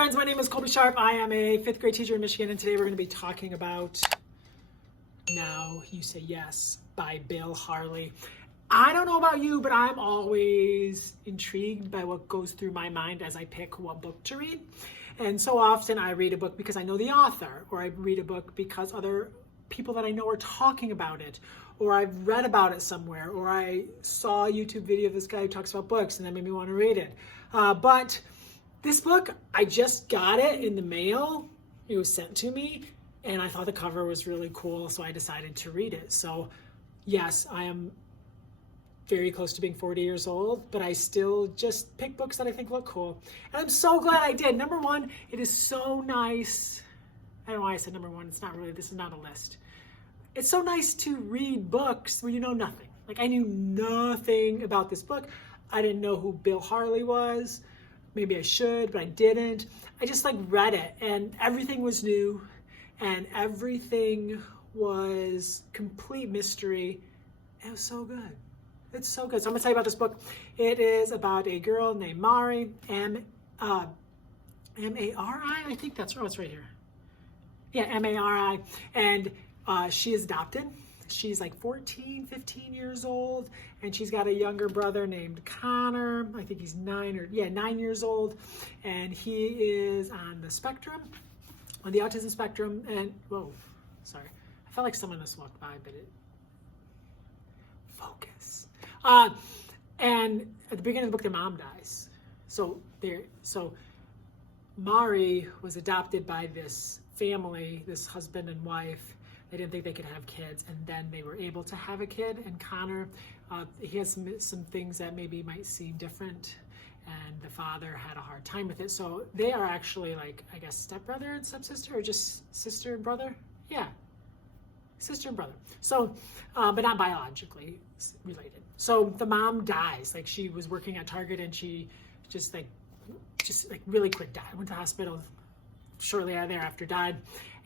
friends, my name is Colby Sharp. I am a 5th grade teacher in Michigan, and today we're going to be talking about Now You Say Yes by Bill Harley. I don't know about you, but I'm always intrigued by what goes through my mind as I pick what book to read. And so often I read a book because I know the author, or I read a book because other people that I know are talking about it, or I've read about it somewhere, or I saw a YouTube video of this guy who talks about books and that made me want to read it. But this book, I just got it in the mail. It was sent to me, and I thought the cover was really cool, so I decided to read it. So yes, I am very close to being 40 years old, but I still just pick books that I think look cool. And I'm so glad I did. Number one, it is so nice. I don't know why I said number one. It's not really, this is not a list. It's so nice to read books where you know nothing. Like, I knew nothing about this book. I didn't know who Bill Harley was. Maybe I should, but I didn't. I just read it, and everything was new, and everything was complete mystery. It was so good. It's so good. So I'm gonna tell you about this book. It is about a girl named Mari, M-A-R-I. I think that's right. It's right here. Yeah, M-A-R-I. And she is adopted. She's 14, 15 years old, and she's got a younger brother named Conor. I think he's 9 years old, and he is on the spectrum, on the autism spectrum. And whoa, sorry, I felt like someone just walked by, but it focus. And at the beginning of the book, their mom dies. So Mari was adopted by this family, this husband and wife. They didn't think they could have kids, and then they were able to have a kid. And Conor, he has some things that maybe might seem different, and the father had a hard time with it. So they are actually I guess stepbrother and stepsister, or just sister and brother. Yeah, sister and brother. So, but not biologically related. So the mom dies. She was working at Target, and she just really quick died. Went to the hospital. Shortly thereafter died.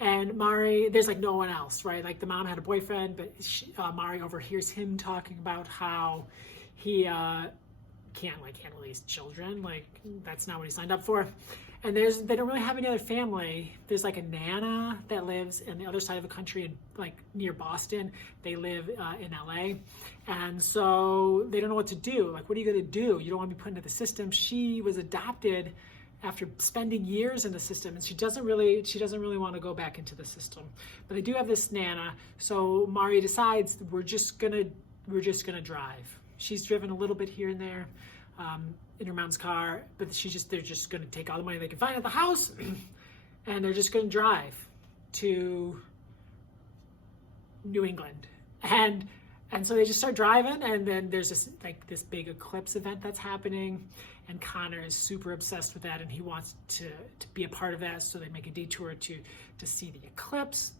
And Mari, there's no one else, right? The mom had a boyfriend, but Mari overhears him talking about how he can't handle these children. That's not what he signed up for. And they don't really have any other family. There's a nana that lives in the other side of the country, near Boston. They live in LA. And so they don't know what to do. What are you gonna do? You don't want to be put into the system. She was adopted after spending years in the system, and she doesn't really want to go back into the system. But they do have this nana, so Mari decides we're just gonna drive. She's driven a little bit here and there in her mom's car, but they're just gonna take all the money they can find at the house, and they're just gonna drive to New England. And so they just start driving, and then there's this big eclipse event that's happening, and Conor is super obsessed with that, and he wants to be a part of that. So they make a detour to see the eclipse,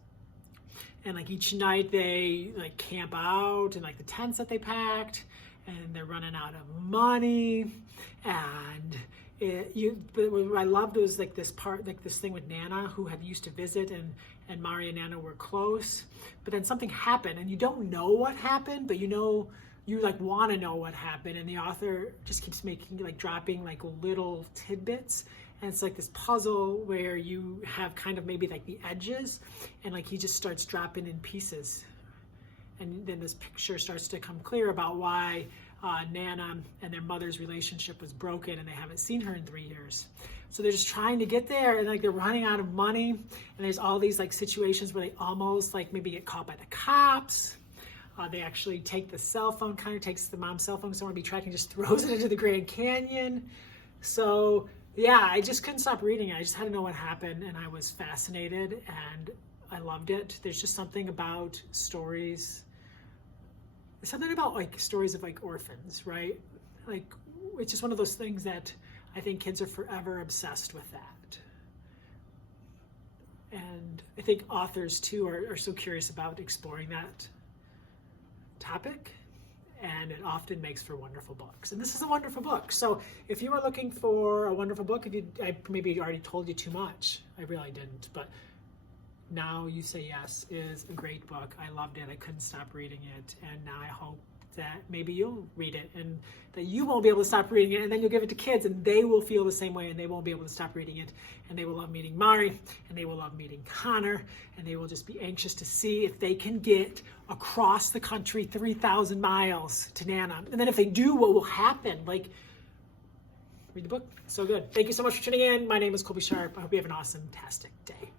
and each night they camp out in the tents that they packed, and they're running out of money. And but what I loved was this part, this thing with Nana, who had used to visit, and Mari and Nana were close, but then something happened, and you don't know what happened, but you want to know what happened, and the author just keeps making dropping little tidbits, and it's this puzzle where you have kind of maybe the edges, and he just starts dropping in pieces, and then this picture starts to come clear about why Nana and their mother's relationship was broken, and they haven't seen her in 3 years. So they're just trying to get there, and they're running out of money, and there's all these situations where they almost maybe get caught by the cops. They actually take the cell phone, Conor takes the mom's cell phone, someone to be tracking, just throws it into the Grand Canyon. So yeah, I just couldn't stop reading it. I just had to know what happened, and I was fascinated, and I loved it. There's just something about stories. There's something about stories of orphans, right? It's just one of those things that I think kids are forever obsessed with that. And I think authors too are so curious about exploring that topic, and it often makes for wonderful books. And this is a wonderful book. So if you are looking for a wonderful book, I maybe already told you too much. I really didn't, but Now You Say Yes is a great book. I loved it. I couldn't stop reading it, and now I hope that maybe you'll read it and that you won't be able to stop reading it, and then you'll give it to kids and they will feel the same way and they won't be able to stop reading it, and they will love meeting Mari and they will love meeting Conor, and they will just be anxious to see if they can get across the country 3,000 miles to Nana. And then if they do, what will happen? Like, read the book. So good. Thank you so much for tuning in. My name is Colby Sharp. I hope you have an awesome, fantastic day.